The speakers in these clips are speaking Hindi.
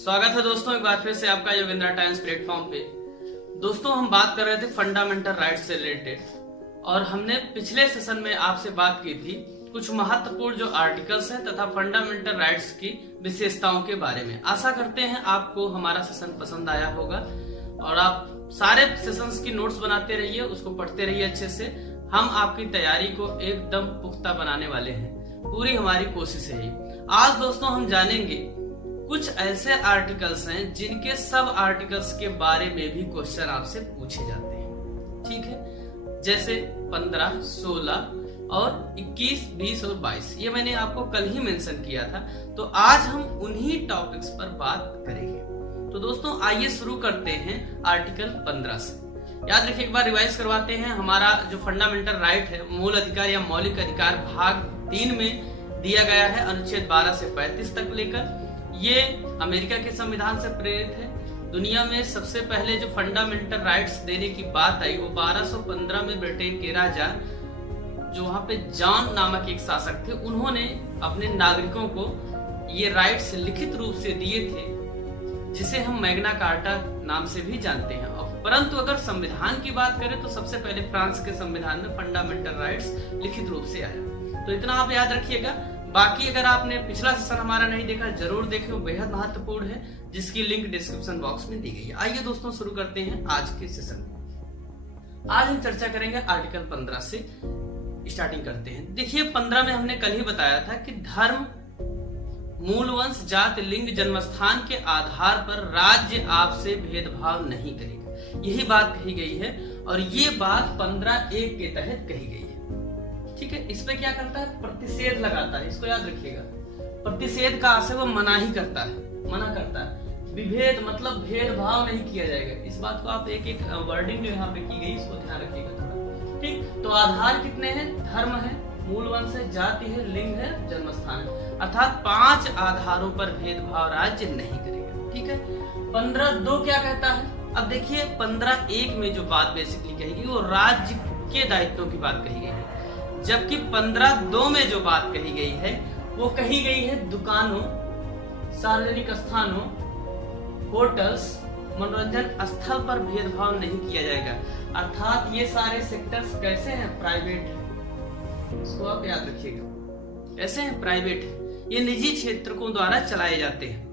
स्वागत है दोस्तों एक बार फिर से आपका योगेंद्रा टाइम्स प्लेटफॉर्म पे। दोस्तों हम बात कर रहे थे फंडामेंटल राइट्स से रिलेटेड और हमने पिछले सेशन में आपसे बात की थी कुछ महत्वपूर्ण जो आर्टिकल्स हैं तथा फंडामेंटल राइट्स की विशेषताओं के बारे में। आशा करते हैं आपको हमारा सेशन पसंद आया होगा और आप सारे सेशंस की नोट्स बनाते रहिए, उसको पढ़ते रहिए अच्छे से। हम आपकी तैयारी को एकदम पुख्ता बनाने वाले हैं, पूरी हमारी कोशिश है। आज दोस्तों हम जानेंगे कुछ ऐसे आर्टिकल्स हैं जिनके सब आर्टिकल्स के बारे में भी क्वेश्चन आपसे पूछे जाते हैं, ठीक है। जैसे 15, 16 और 21, 20 और 22 ये मैंने आपको कल ही मेंशन किया था, तो आज हम उन्हीं टॉपिक्स पर बात करेंगे। तो दोस्तों आइए शुरू करते हैं आर्टिकल 15 से। याद रखिए, एक बार रिवाइज करवाते हैं। हमारा जो फंडामेंटल राइट है, मूल अधिकार या मौलिक अधिकार, भाग 3 में दिया गया है अनुच्छेद 12 से 35 तक लेकर। ये अमेरिका के संविधान से प्रेरित है। दुनिया में सबसे पहले जो फंडामेंटल राइट्स देने की बात आई वो 1215 में ब्रिटेन के राजा, जो वहां पे जॉन नामक एक शासक थे, उन्होंने अपने नागरिकों को ये राइट्स लिखित रूप से दिए थे, जिसे हम मैग्ना कार्टा नाम से भी जानते हैं। परंतु अगर संविधान की बात करें तो सबसे पहले फ्रांस के संविधान में फंडामेंटल राइट्स लिखित रूप से आया। तो इतना आप याद रखिएगा। बाकी अगर आपने पिछला सेशन हमारा नहीं देखा, जरूर देखें, वो बेहद महत्वपूर्ण है, जिसकी लिंक डिस्क्रिप्शन बॉक्स में दी गई है। आइए दोस्तों शुरू करते हैं आज के सेशन में। आज हम चर्चा करेंगे आर्टिकल 15 से स्टार्टिंग करते हैं। देखिए 15 में हमने कल ही बताया था कि धर्म, मूल वंश, जाति, लिंग, जन्मस्थान के आधार पर राज्य आपसे भेदभाव नहीं करेगा। यही बात कही गई है और ये बात 15(1) के तहत कही गई है, ठीक है। इसमें क्या करता है? प्रतिषेध लगाता है। इसको याद रखिएगा। प्रतिषेध का आशय वो मना ही करता है, मना करता है। विभेद मतलब भेदभाव नहीं किया जाएगा। इस बात को आप एक एक वर्डिंग जो यहाँ पे की गई इसको ध्यान रखिएगा थोड़ा, ठीक। तो आधार कितने हैं? धर्म है, मूल वंश है, जाति है, लिंग है, जन्मस्थान है, अर्थात 5 आधारों पर भेदभाव राज्य नहीं करेगा, ठीक है। 15(2) क्या कहता है? अब देखिए 15(1) में जो बात बेसिकली कही गई वो राज्य के दायित्वों की बात कही गई है, जबकि 15(2) में जो बात कही गई है वो कही गई है दुकानों, सार्वजनिक स्थानों, होटल्स, मनोरंजन स्थल पर भेदभाव नहीं किया जाएगा। अर्थात ये सारे सेक्टर्स कैसे हैं? प्राइवेट है। इसको आप याद रखिएगा, कैसे हैं? प्राइवेट है। ये निजी क्षेत्रों द्वारा चलाए जाते हैं।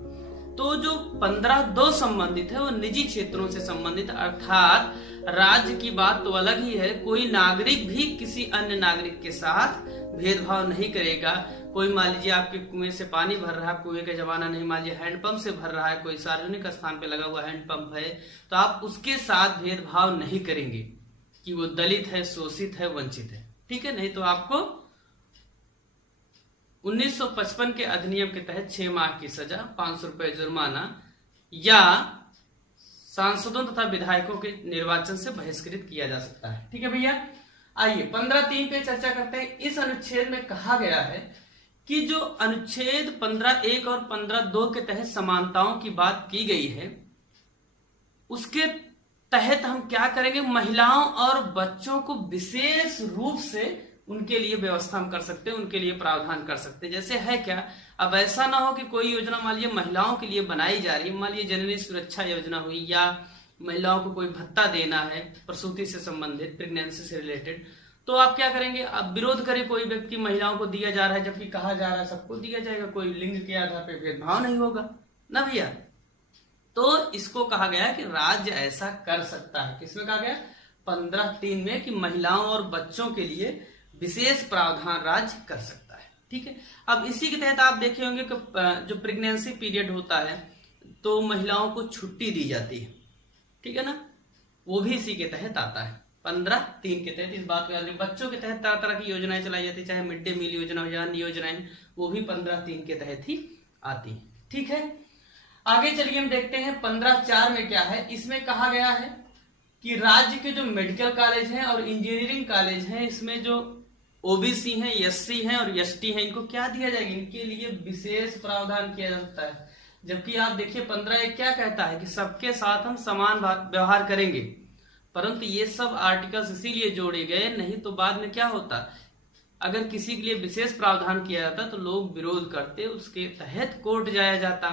तो जो 15(2) संबंधित है वो निजी क्षेत्रों से संबंधित, अर्थात राज्य की बात तो अलग ही है। कोई नागरिक भी किसी अन्य नागरिक के साथ भेदभाव नहीं करेगा। कोई मान लीजिए आपके कुएं से पानी भर रहा है, कुएं का जमाना नहीं, मान लीजिए हैंडपंप से भर रहा है, कोई सार्वजनिक स्थान पे लगा हुआ हैंडपंप है, तो आप उसके साथ भेदभाव नहीं करेंगे कि वो दलित है, शोषित है, वंचित है, ठीक है। नहीं तो आपको 1955 के अधिनियम के तहत 6 माह की सजा, 500 रुपए जुर्माना या सांसदों तथा विधायकों के निर्वाचन से बहिष्कृत किया जा सकता है, ठीक है भैया। आइए 15(3) पे चर्चा करते हैं। इस अनुच्छेद में कहा गया है कि जो अनुच्छेद 15(1) और 15(2) के तहत समानताओं की बात की गई है, उसके तहत हम क्या करेंगे? महिलाओं और बच्चों को विशेष रूप से उनके लिए व्यवस्था हम कर सकते हैं, उनके लिए प्रावधान कर सकते हैं। जैसे है क्या, अब ऐसा ना हो कि कोई योजना मान लीजिए महिलाओं के लिए बनाई जा रही है, मान लीजिए जननी सुरक्षा योजना हुई, या महिलाओं को कोई भत्ता देना है प्रसूति से संबंधित, प्रेगनेंसी से रिलेटेड, तो आप क्या करेंगे? अब विरोध करे कोई व्यक्ति, महिलाओं को दिया जा रहा है, जबकि कहा जा रहा है सबको दिया जाएगा, कोई लिंग के आधार पर भेदभाव नहीं होगा ना भैया। तो इसको कहा गया कि राज्य ऐसा कर सकता है। किसमें कहा गया? 15(3) में कि महिलाओं और बच्चों के लिए विशेष प्रावधान राज्य कर सकता है, ठीक है। अब इसी के तहत आप देखे होंगे कि जो प्रेगनेंसी पीरियड होता है तो महिलाओं को छुट्टी दी जाती है, ठीक है ना, वो भी इसी के तहत आता है 15(3) के तहत। इस बात को याद रखिए। बच्चों के तहत तरह तरह की योजनाएं चलाई जाती है, चाहे मिड डे मील योजना हो या अन्य योजनाएं, वो भी 15(3) के तहत ही आती है, ठीक है। आगे चलिए हम देखते हैं 15(4) में क्या है। इसमें कहा गया है कि राज्य के जो मेडिकल कॉलेज हैं और इंजीनियरिंग कॉलेज हैं, इसमें जो ओबीसी हैं, एससी हैं और एसटी हैं, इनको क्या दिया जाएगा? इनके लिए विशेष प्रावधान किया जा सकता है। जबकि आप देखिए 15(1) क्या कहता है कि सबके साथ हम समान व्यवहार करेंगे। परंतु ये सब आर्टिकल्स इसीलिए जोड़े गए, नहीं तो बाद में क्या होता, अगर किसी के लिए विशेष प्रावधान किया जाता तो लोग विरोध करते, उसके तहत कोर्ट जाया जाता,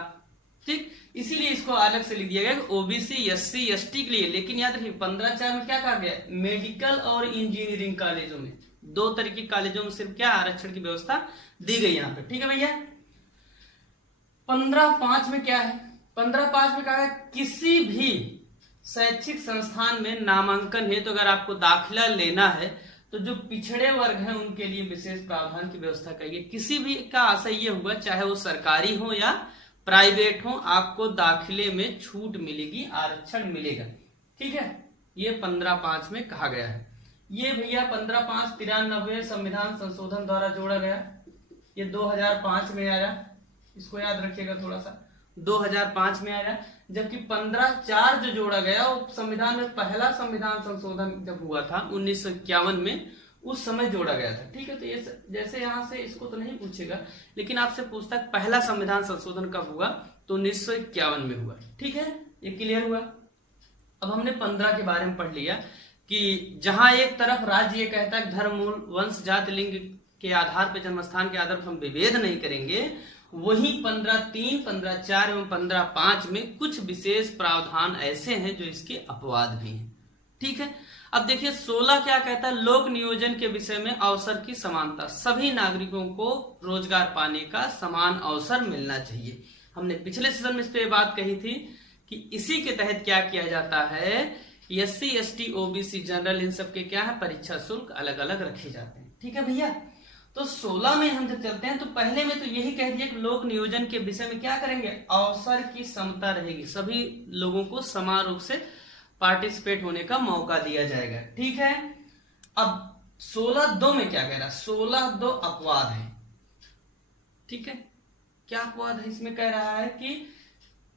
ठीक, इसीलिए इसको अलग से लिख दिया गया ओबीसी एससी एसटी के लिए। लेकिन याद रखिए 15(4) में क्या कहा गया, मेडिकल और इंजीनियरिंग कॉलेजों में, 2 तरह की कॉलेजों में सिर्फ क्या आरक्षण की व्यवस्था दी गई यहाँ पे। ठीक है भैया। 15(5) में क्या है, 15(5) में कहा है किसी भी शैक्षिक संस्थान में नामांकन है तो अगर आपको दाखिला लेना है तो जो पिछड़े वर्ग हैं उनके लिए विशेष प्रावधान की व्यवस्था करिए। किसी भी का आशय ये हुआ, चाहे वो सरकारी हो या प्राइवेट हो, आपको दाखिले में छूट मिलेगी, आरक्षण मिलेगा। ठीक है, ये 15(5) में कहा गया है। ये भैया 15(5) 93 संविधान संशोधन द्वारा जोड़ा गया, ये 2005 में आया, इसको याद रखिएगा थोड़ा सा, 2005 में आया। जबकि 15(4) जो जोड़ा गया वो संविधान में पहला संविधान संशोधन जब हुआ था 1951 में, उस समय जोड़ा गया था। ठीक है, तो ये जैसे यहाँ से इसको तो नहीं पूछेगा, लेकिन आपसे पूछता है पहला संविधान संशोधन कब हुआ, तो 1951 में हुआ। ठीक है, ये क्लियर हुआ। अब हमने 15 के बारे में पढ़ लिया कि जहां एक तरफ राज्य ये कहता है धर्म, मूल, वंश, जाति, लिंग के आधार पर, जन्मस्थान के आधार पर हम विभेद नहीं करेंगे, वहीं 15(3), 15(4) एवं 15(5) में कुछ विशेष प्रावधान ऐसे हैं जो इसके अपवाद भी हैं। ठीक है, अब देखिए 16 क्या कहता है, लोक नियोजन के विषय में अवसर की समानता, सभी नागरिकों को रोजगार पाने का समान अवसर मिलना चाहिए। हमने पिछले सेशन में इस पे बात कही थी कि इसी के तहत क्या किया जाता है, SC ST OBC general in सब के क्या है, परीक्षा शुल्क अलग अलग रखे जाते हैं। ठीक है भैया, तो 16 में हम जब चलते हैं तो पहले में तो यही कह दिया कि लोक नियोजन के विषय में क्या करेंगे, अवसर की समता रहेगी, सभी लोगों को समान रूप से पार्टिसिपेट होने का मौका दिया जाएगा। ठीक है, अब 16(2) में क्या कह रहा है, 16(2) अपवाद है। ठीक है, क्या अपवाद है, इसमें कह रहा है कि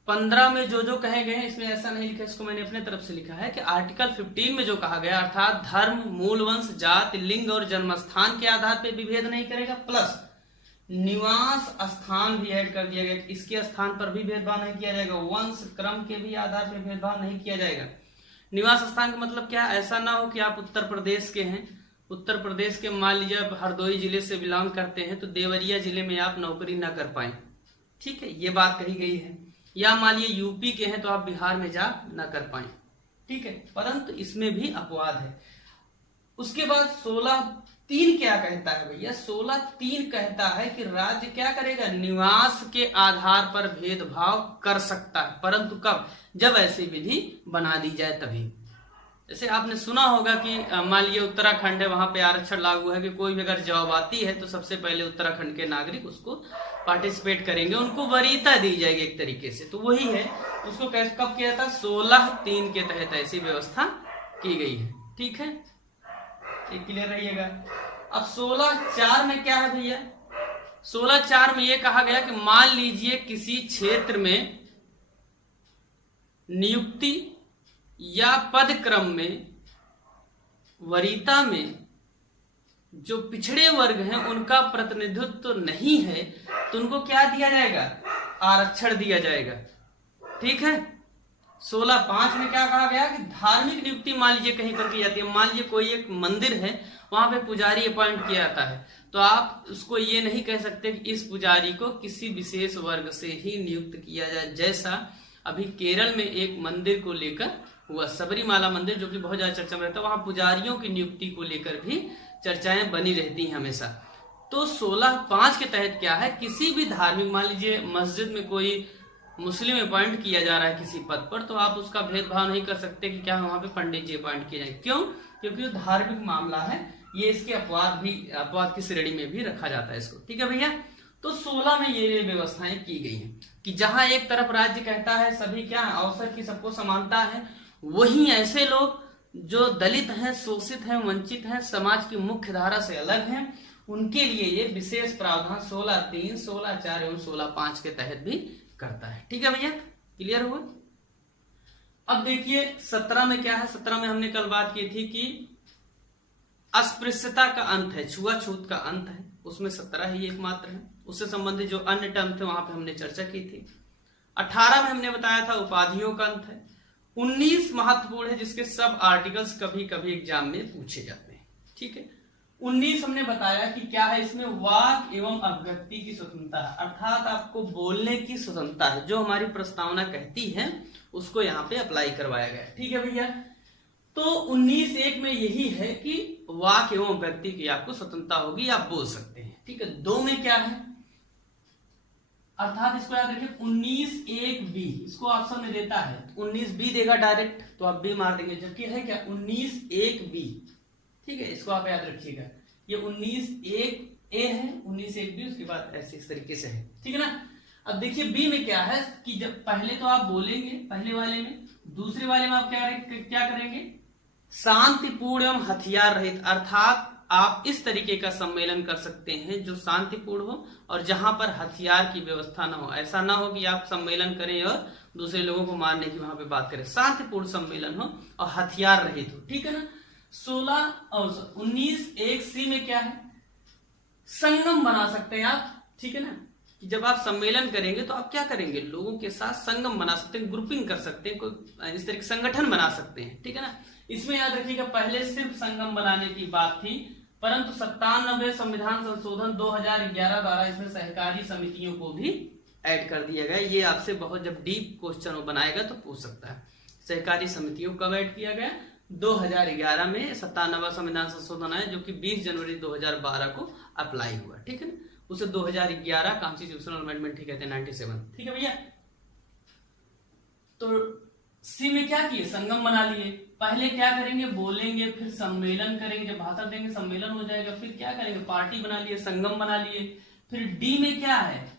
15 में जो जो कहे गए हैं, इसमें ऐसा नहीं लिखा, इसको मैंने अपने तरफ से लिखा है कि आर्टिकल 15 में जो कहा गया, अर्थात धर्म, मूल, वंश, जाति, लिंग और जन्मस्थान के आधार पर विभेद नहीं करेगा, प्लस निवास स्थान भी ऐड कर दिया गया, इसके स्थान पर भी भेदभाव नहीं किया जाएगा, वंश क्रम के भी आधार पर भेदभाव नहीं किया जाएगा। निवास स्थान का मतलब क्या, ऐसा ना हो कि आप उत्तर प्रदेश के हैं, उत्तर प्रदेश के मान लीजिए आप हरदोई जिले से बिलोंग करते हैं तो देवरिया जिले में आप नौकरी ना कर पाए। ठीक है, ये बात कही गई है। या मान लीजिए यूपी के हैं तो आप बिहार में जा ना कर पाए। ठीक है, परंतु इसमें भी अपवाद है। उसके बाद 16(3) क्या कहता है भैया, 16(3) कहता है कि राज्य क्या करेगा, निवास के आधार पर भेदभाव कर सकता है, परंतु कब, जब ऐसी विधि बना दी जाए तभी। जैसे आपने सुना होगा कि मान लीजिए उत्तराखंड है, वहां पे आरक्षण लागू है कि कोई भी अगर जॉब आती है तो सबसे पहले उत्तराखंड के नागरिक उसको पार्टिसिपेट करेंगे, उनको वरीयता दी जाएगी एक तरीके से। तो वही है, उसको कब किया था, 16(3) के तहत ऐसी व्यवस्था की गई है। ठीक है, ये क्लियर रहिएगा। अब 16(4) में क्या है भैया, 16(4) में ये कहा गया कि मान लीजिए किसी क्षेत्र में नियुक्ति या पद क्रम में वरीयता में जो पिछड़े वर्ग हैं उनका प्रतिनिधित्व तो नहीं है, तो उनको क्या दिया जाएगा, आरक्षण दिया जाएगा। ठीक है, 16(5) में क्या कहा गया कि धार्मिक नियुक्ति मान लीजिए कहीं पर की जाती है, मान लीजिए कोई एक मंदिर है, वहां पे पुजारी अपॉइंट किया जाता है, तो आप उसको ये नहीं कह सकते कि इस पुजारी को किसी विशेष वर्ग से ही नियुक्त किया जाए। जैसा अभी केरल में एक मंदिर को लेकर हुआ, सबरीमाला मंदिर, जो कि बहुत ज्यादा चर्चा में रहता है, वहां पुजारियों की नियुक्ति को लेकर भी चर्चाएं बनी रहती हैं हमेशा। तो 16(5) के तहत क्या है, किसी भी धार्मिक, मान लीजिए मस्जिद में कोई मुस्लिम अपॉइंट किया जा रहा है किसी पद पर, तो आप उसका भेदभाव नहीं कर सकते कि क्या वहां पे पंडित जी अपॉइंट किए जाए। क्यों, क्योंकि वो धार्मिक मामला है, ये इसके अपवाद की श्रेणी में भी रखा जाता है इसको। ठीक है भैया, तो 16 में ये व्यवस्थाएं की गई हैं कि जहां एक तरफ राज्य कहता है सभी क्या है, अवसर की सबको समानता है, वहीं ऐसे लोग जो दलित हैं, शोषित हैं, वंचित हैं, समाज की मुख्य धारा से अलग हैं, उनके लिए ये विशेष प्रावधान 16(3), 16(4) एवं 16(5) के तहत भी करता है। ठीक है भैया, क्लियर हुआ। अब देखिए 17 में क्या है, 17 में हमने कल बात की थी कि अस्पृश्यता का अंत है, छुआछूत का अंत है, उसमें 17 ही एकमात्र है। उससे संबंधित जो अन्य टर्म थे वहां पे हमने चर्चा की थी। 18 में हमने बताया था उपाधियों का अंत है। 19 महत्वपूर्ण है, जिसके सब आर्टिकल्स कभी कभी एग्जाम में पूछे जाते हैं। ठीक है, 19 हमने बताया कि क्या है इसमें, वाक एवं अभिव्यक्ति की स्वतंत्रता है, अर्थात आपको बोलने की स्वतंत्रता है। जो हमारी प्रस्तावना कहती है उसको यहाँ पे अप्लाई करवाया गया। ठीक है भैया, तो 19(1) में यही है कि वाक एवं अभिव्यक्ति की आपको स्वतंत्रता होगी, आप बोल सकते हैं। ठीक है, 2 में क्या है, अर्थात इसको याद रखिए 19(1)(b), इसको ऑप्शन में देता है 19(b) देगा डायरेक्ट, तो आप बी मार देंगे, जबकि है क्या 19(1)(b). ठीक है, इसको आप याद रखिएगा, ये 19(1)(a) है, 19(1)(b), उसके बाद ऐसे इस तरीके से है। ठीक है ना। अब देखिए बी में क्या है कि जब पहले तो आप बोलेंगे पहले वाले में, दूसरे वाले में आप क्या करेंगे, शांतिपूर्ण एवं हथियार रहित, अर्थात आप इस तरीके का सम्मेलन कर सकते हैं जो शांतिपूर्ण हो और जहां पर हथियार की व्यवस्था ना हो। ऐसा ना हो कि आप सम्मेलन करें और दूसरे लोगों को मारने की वहां पे बात करें। शांतिपूर्ण सम्मेलन हो और हथियार रहित हो। ठीक है ना। 19(1)(c) में क्या है, संगम बना सकते हैं आप। ठीक है ना, कि जब आप सम्मेलन करेंगे तो आप क्या करेंगे, लोगों के साथ संगम बना सकते हैं, ग्रुपिंग कर सकते हैं, कोई इस तरह के संगठन बना सकते हैं। ठीक है ना। इसमें याद रखिएगा पहले सिर्फ संगम बनाने की बात थी, परंतु 97वें संविधान संशोधन 2011 द्वारा इसमें सहकारी समितियों को भी ऐड कर दिया गया। ये आपसे बहुत जब डीप क्वेश्चन बनाएगा तो पूछ सकता है। सहकारी समितियों कब ऐड किया गया, 2011 में 97वां संविधान संशोधन आया, जो कि 20 जनवरी 2012 को अप्लाई हुआ। ठीक है ना, उसे 2011 कॉन्स्टिट्यूशनल अमेंडमेंट ही कहते हैं, 97। ठीक है भैया, तो सी में क्या किए, संगम बना लिए। पहले क्या करेंगे, बोलेंगे, फिर सम्मेलन करेंगे, जब भाषण देंगे सम्मेलन हो जाएगा, फिर क्या करेंगे, पार्टी बना लिए, संगम बना लिए। फिर डी में क्या है,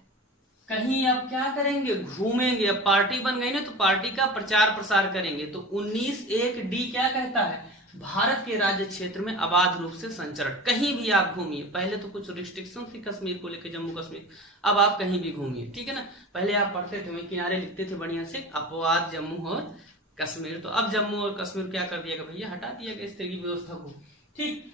कहीं आप क्या करेंगे, घूमेंगे। अब पार्टी बन गई ना तो पार्टी का प्रचार प्रसार करेंगे। तो 19(1)(d) क्या कहता है, भारत के राज्य क्षेत्र में अबाध रूप से संचरण, कहीं भी आप घूमिए। पहले तो कुछ रिस्ट्रिक्शन थी कश्मीर को लेकर, जम्मू कश्मीर, अब आप कहीं भी घूमिए। ठीक है ना, पहले आप पढ़ते थे, किनारे लिखते थे बढ़िया से, अपवाद जम्मू और कश्मीर, तो अब जम्मू और कश्मीर क्या कर दिया गया भैया, हटा दिया गया इस तरह की व्यवस्था को। ठीक,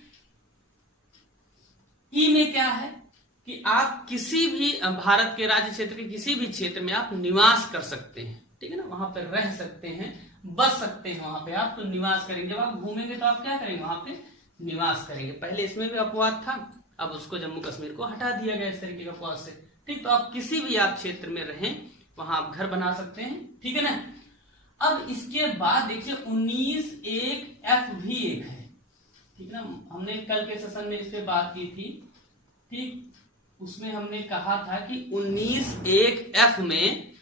ई में क्या है कि आप किसी भी भारत के राज्य क्षेत्र के किसी भी क्षेत्र में आप निवास कर सकते हैं। ठीक है ना, वहां पर रह सकते हैं, बस सकते हैं, वहां पे आप तो निवास करेंगे। जब आप घूमेंगे तो आप क्या करेंगे, वहां पे निवास करेंगे। पहले इसमें भी अपवाद था, अब उसको जम्मू कश्मीर को हटा दिया गया इस तरीके का अपवाद से। ठीक, तो आप किसी भी आप क्षेत्र में रहें वहां आप घर बना सकते हैं। ठीक है ना। अब इसके बाद देखिए 19(1)(f) भी एक है। ठीक है ना, हमने कल के सेशन में इस पे बात की थी। ठीक, उसमें हमने कहा था कि 19(1)(f) में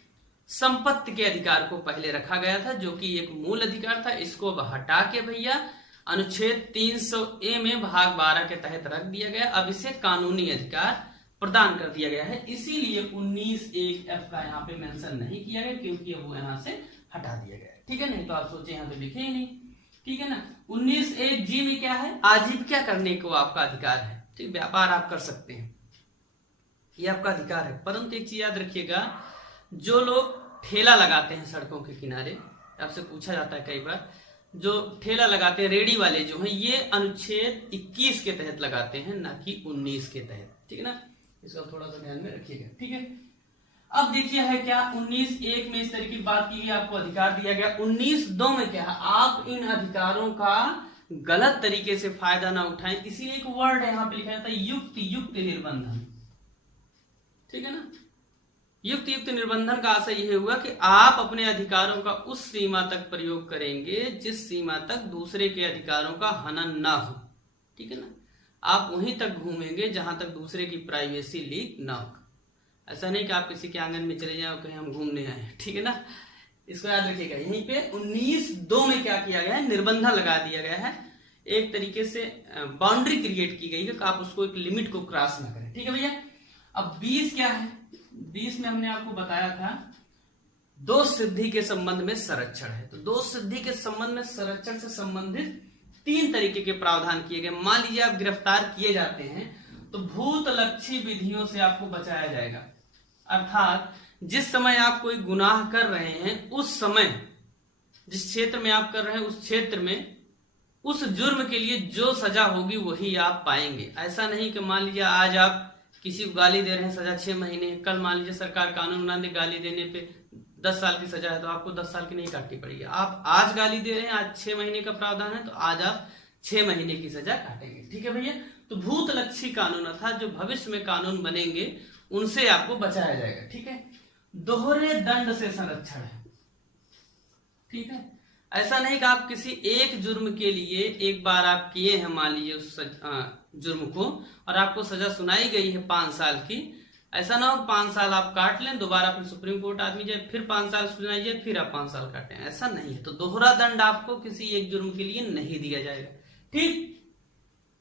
संपत्ति के अधिकार को पहले रखा गया था, जो कि एक मूल अधिकार था। इसको अब हटा के भैया अनुच्छेद 300A में भाग 12 के तहत रख दिया गया। अब इसे कानूनी अधिकार प्रदान कर दिया गया है, इसीलिए 19(1)(f) का यहाँ पे मेंशन नहीं किया गया, क्योंकि अब वो यहाँ से हटा दिया गया। ठीक है, नहीं तो आप सोचे यहाँ पे लिखे ही नहीं। ठीक है ना। 19(1)(g) में क्या है, आजीविका करने को आपका अधिकार है। ठीक, व्यापार आप कर सकते हैं, ये आपका अधिकार है। परंतु एक चीज याद रखिएगा, जो लोग ठेला लगाते हैं सड़कों के किनारे, आपसे पूछा जाता है कई बार, जो ठेला लगाते हैं, रेडी वाले जो हैं, ये अनुच्छेद 21 के तहत लगाते हैं, ना कि 19 के तहत। ठीक है ना, इसको थोड़ा सा ध्यान में रखिएगा। ठीक है, अब देखिए है क्या, 19(1) में इस तरह की बात की गई, आपको अधिकार दिया गया। 19(2) में क्या है, आप इन अधिकारों का गलत तरीके से फायदा ना उठाएं, इसीलिए एक वर्ड यहाँ पे लिखा जाता है, युक्त निर्बंधन। ठीक है ना, युक्त निर्बंधन का आशय यह हुआ कि आप अपने अधिकारों का उस सीमा तक प्रयोग करेंगे जिस सीमा तक दूसरे के अधिकारों का हनन ना हो। ठीक है ना, आप वहीं तक घूमेंगे जहां तक दूसरे की प्राइवेसी लीक ना हो। ऐसा नहीं कि आप किसी के आंगन में चले जाए और कहीं हम घूमने आए। ठीक है ना, इसको याद रखिएगा। यहीं पे 19(2) में क्या किया गया है, निर्बंधन लगा दिया गया है, एक तरीके से बाउंड्री क्रिएट की गई है कि आप उसको एक लिमिट को क्रॉस ना करें। ठीक है भैया। अब 20 क्या है, 20 में हमने आपको बताया था दोष सिद्धि के संबंध में संरक्षण है। तो दोष सिद्धि के संबंध में संरक्षण से संबंधित 3 तरीके के प्रावधान किए गए। मान लीजिए आप गिरफ्तार किए जाते हैं तो भूतलक्षी विधियों से आपको बचाया जाएगा, अर्थात जिस समय आप कोई गुनाह कर रहे हैं उस समय, जिस क्षेत्र में आप कर रहे हैं उस क्षेत्र में उस जुर्म के लिए जो सजा होगी वही आप पाएंगे। ऐसा नहीं कि मान लीजिए आज आप किसी को गाली दे रहे हैं, सजा 6 महीने, कल मान लीजिए सरकार कानून बना दे गाली देने पे 10 साल की सजा है तो आपको 10 साल की नहीं काटनी पड़ेगी। आप आज गाली दे रहे हैं, आज 6 महीने का प्रावधान है तो आज आप 6 महीने की सजा काटेंगे। ठीक है भैया, तो भूतलक्षी कानून अर्थात जो भविष्य में कानून बनेंगे उनसे आपको बचाया जाएगा। ठीक है, दोहरे दंड से संरक्षण है। ठीक है, ऐसा नहीं कि आप किसी एक जुर्म के लिए एक बार आप किए हैं, मान लीजिए उस जुर्म को, और आपको सजा सुनाई गई है 5 साल की, ऐसा ना हो 5 साल आप काट लें, दोबारा फिर सुप्रीम कोर्ट आदमी जाए, फिर 5 साल सुनाई जाए, फिर आप 5 साल काटें, ऐसा नहीं है। तो दोहरा दंड आपको किसी एक जुर्म के लिए नहीं दिया जाएगा। ठीक,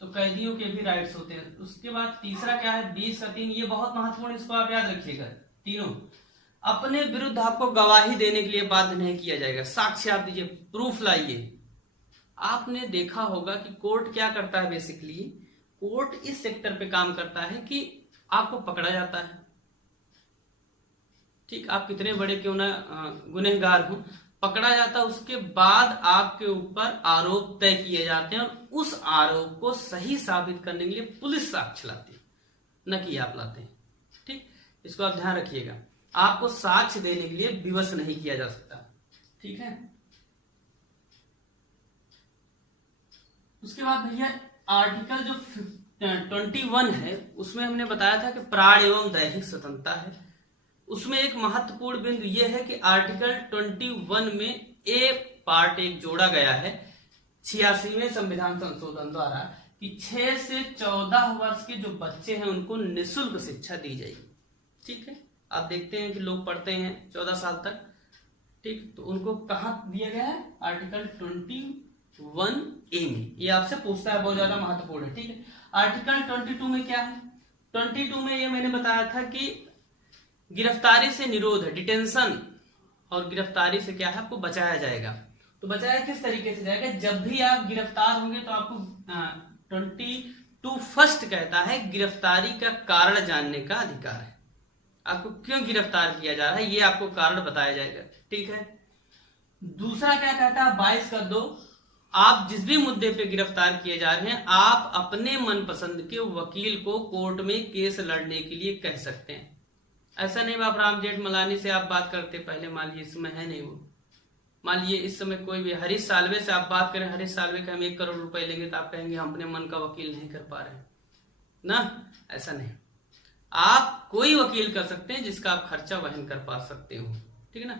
तो कैदियों के भी राइट्स होते हैं। उसके बाद तीसरा क्या है, 20 का 3, ये बहुत महत्वपूर्ण, इसको आप याद रखिएगा। तीनों, अपने विरुद्ध आपको गवाही देने के लिए बाध्य नहीं किया जाएगा। साक्ष्य आप दीजिए, प्रूफ लाइए। आपने देखा होगा कि कोर्ट क्या करता है, बेसिकली कोर्ट इस सेक्टर पे काम करता है कि आपको पकड़ा जाता है। ठीक, आप कितने बड़े क्यों ना गुनहगार हो, पकड़ा जाता है, उसके बाद आपके ऊपर आरोप तय किए जाते हैं और उस आरोप को सही साबित करने के लिए पुलिस साक्ष्य लाती है, न कि आप लाते हैं। ठीक, इसको आप ध्यान रखिएगा, आपको साक्ष्य देने के लिए विवश नहीं किया जा सकता। ठीक है, उसके बाद भैया आर्टिकल जो 21 है उसमें हमने बताया था कि प्राण एवं दैहिक स्वतंत्रता है। उसमें एक महत्वपूर्ण बिंदु यह है कि आर्टिकल 21 में ए पार्ट एक जोड़ा गया है 86वें संविधान संशोधन द्वारा कि 6 से 14 वर्ष के जो बच्चे हैं उनको निःशुल्क शिक्षा दी जाएगी। ठीक है, आप देखते हैं कि लोग पढ़ते हैं 14 साल तक। ठीक, तो उनको कहां दिया गया है, आर्टिकल 21A में। ये आपसे पूछता है, बहुत ज्यादा महत्वपूर्ण है। ठीक है, आर्टिकल 22 में क्या है, 22 में ये मैंने बताया था कि गिरफ्तारी से निरोध है, डिटेंशन, और गिरफ्तारी से क्या है, आपको बचाया जाएगा। तो बचाया किस तरीके से जाएगा, जब भी आप गिरफ्तार होंगे तो आपको 22 फर्स्ट कहता है गिरफ्तारी का कारण जानने का अधिकार है। आपको क्यों गिरफ्तार किया जा रहा है ये आपको कारण बताया जाएगा। ठीक है, दूसरा क्या कहता है 22 का 2, आप जिस भी मुद्दे पे गिरफ्तार किए जा रहे हैं आप अपने मनपसंद के वकील को कोर्ट में केस लड़ने के लिए कह सकते हैं। ऐसा नहीं आप राम जेठमलानी से आप बात करते, पहले मान लीजिए इस समय है नहीं वो, मान लीजिए इस समय कोई भी हरीश साल्वे से आप बात करें, हरीश साल्वे का हम 1 करोड़ रुपए लेंगे तो आप कहेंगे हम अपने मन का वकील नहीं कर पा रहे हैं ना, ऐसा नहीं। आप कोई वकील कर सकते हैं जिसका आप खर्चा वहन कर पा सकते हो। ठीक है ना,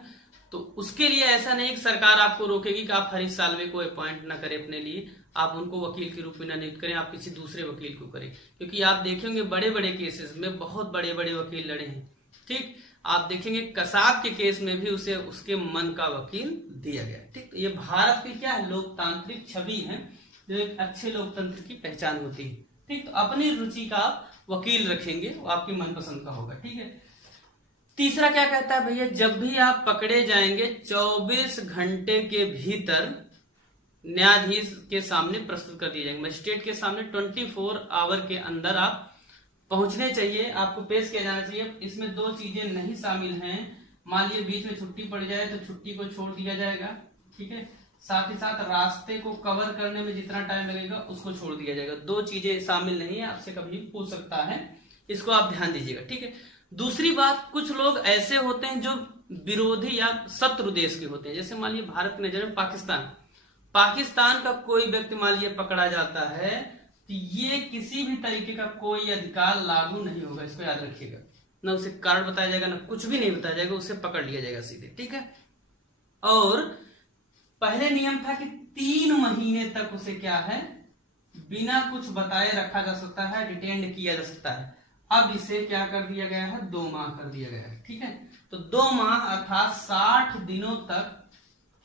तो उसके लिए ऐसा नहीं कि सरकार आपको रोकेगी कि आप हरीश साल्वे को अपॉइंट ना करें अपने लिए, आप उनको वकील के रूप में ना नियुक्त करें, आप किसी दूसरे वकील को करें, क्योंकि आप देखेंगे बड़े बड़े केसेस में बहुत बड़े बड़े वकील लड़े हैं। ठीक, आप देखेंगे कसाब के केस में भी उसे उसके मन का वकील दिया गया। ठीक, तो ये भारत की क्या है, लोकतांत्रिक छवि है, जो एक अच्छे लोकतंत्र की पहचान होती है। ठीक, तो अपनी रुचि का वकील रखेंगे, वो आपकी मनपसंद का होगा। ठीक है, तीसरा क्या कहता है भैया, जब भी आप पकड़े जाएंगे 24 घंटे के भीतर न्यायाधीश के सामने प्रस्तुत कर दिए जाएंगे, मजिस्ट्रेट के सामने 24 आवर के अंदर आप पहुंचने चाहिए, आपको पेश किया जाना चाहिए। इसमें 2 चीजें नहीं शामिल हैं, मान लीजिए बीच में छुट्टी पड़ जाए तो छुट्टी को छोड़ दिया जाएगा। ठीक है, साथ ही साथ रास्ते को कवर करने में जितना टाइम लगेगा उसको छोड़ दिया जाएगा। 2 चीजें शामिल नहीं है, आपसे कभी पूछ सकता है, इसको आप ध्यान दीजिएगा। ठीक है, दूसरी बात, कुछ लोग ऐसे होते हैं जो विरोधी या शत्रु देश के होते हैं, जैसे मान लीजिए भारत की नजर में पाकिस्तान का कोई व्यक्ति मान लीजिए पकड़ा जाता है तो ये किसी भी तरीके का कोई अधिकार लागू नहीं होगा, इसको याद रखिएगा। ना उसे कारण बताया जाएगा, ना कुछ भी नहीं बताया जाएगा, उसे पकड़ लिया जाएगा सीधे। ठीक है, और पहले नियम था कि 3 महीने तक उसे क्या है, बिना कुछ बताए रखा जा सकता है, डिटेंड किया जा सकता है। अब इसे क्या कर दिया गया है, 2 माह कर दिया गया है। ठीक है, तो 2 माह अर्थात 60 दिनों तक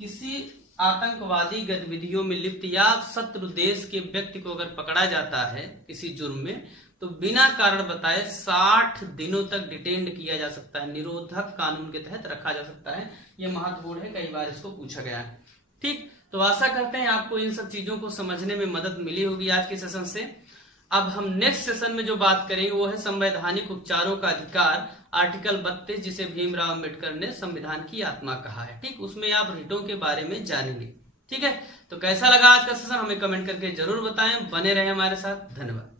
किसी आतंकवादी गतिविधियों में लिप्त या शत्रु देश के व्यक्ति को अगर पकड़ा जाता है किसी जुर्म में, तो बिना कारण बताए 60 दिनों तक डिटेंड किया जा सकता है, निरोधक कानून के तहत रखा जा सकता है। यह महत्वपूर्ण है, कई बार इसको पूछा गया है। ठीक, तो आशा करते हैं आपको इन सब चीजों को समझने में मदद मिली होगी आज के सेशन से। अब हम नेक्स्ट सेशन में जो बात करेंगे वो है संवैधानिक उपचारों का अधिकार, आर्टिकल 32, जिसे भीमराव अम्बेडकर ने संविधान की आत्मा कहा है। ठीक, उसमें आप रिटों के बारे में जानेंगे। ठीक है, तो कैसा लगा आज का सेशन हमें कमेंट करके जरूर बताएं, बने रहे हमारे साथ, धन्यवाद।